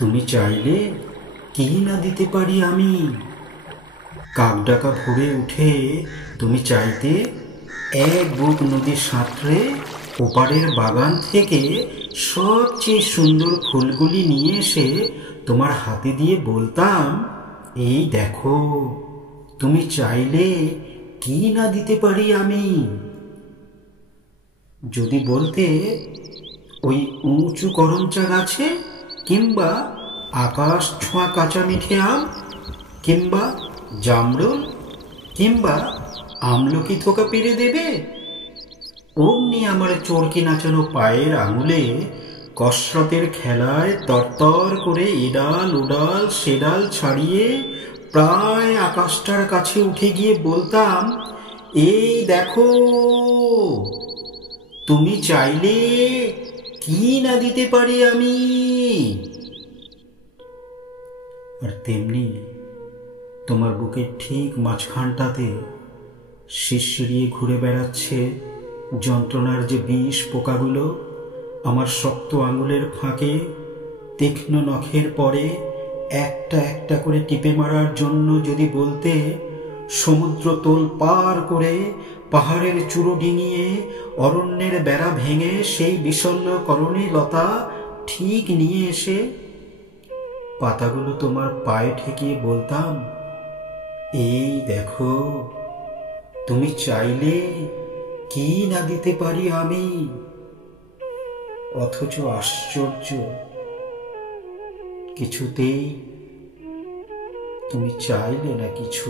তুমি চাইলে কি না দিতে পারি আমি। কাক ডাকা ভোরে উঠে তুমি চাইতে এক বুক নদী সাঁতরে ওপারের বাগান থেকে সবচেয়ে সুন্দর ফুলগুলি নিয়ে এসে তোমার হাতে দিয়ে বলতাম, এই দেখো, তুমি চাইলে কি না দিতে পারি আমি। যদি বলতে ওই উঁচু করমচা গাছে, কিংবা আকাশ ছোঁয়া কাঁচা মিঠে আম, কিংবা জামরুল, কিংবা আমলকি থোকা পেরে দেবে, অমনি আমার চরকি নাচানো পায়ের আঙুলে কসরতের খেলায় তরতর করে এডাল ওডাল সেডাল ছাড়িয়ে প্রায় আকাশটার কাছে উঠে গিয়ে বলতাম, এই দেখো, তুমি চাইলে কি না দিতে পারি আমি। আর তেমনি তোমার বুকের ঠিক মাঝখানটাতে শিরশিরিয়ে ঘুরে বেড়াচ্ছে যন্ত্রণার যে বিষ পোকাগুলো আমার শক্ত আঙুলের ফাঁকে তীক্ষ্ণ নখের পরে একটা একটা করে টিপে মারার জন্য যদি বলতে, সমুদ্র তোল পার করে পাহাড়ের চূড়ো ডিঙিয়ে অরণ্যের বেড়া ভেঙে সেই বিষণ্ণ করণী লতা ঠিক নিয়ে এসে পাতাগুলো তোমার পায়ে ঠেকিয়ে বলতাম, এই দেখো, তুমি চাইলে কি না দিতে পারি আমি। অথচ আশ্চর্য, কিছুতেই তুমি চাইলে না কিছু।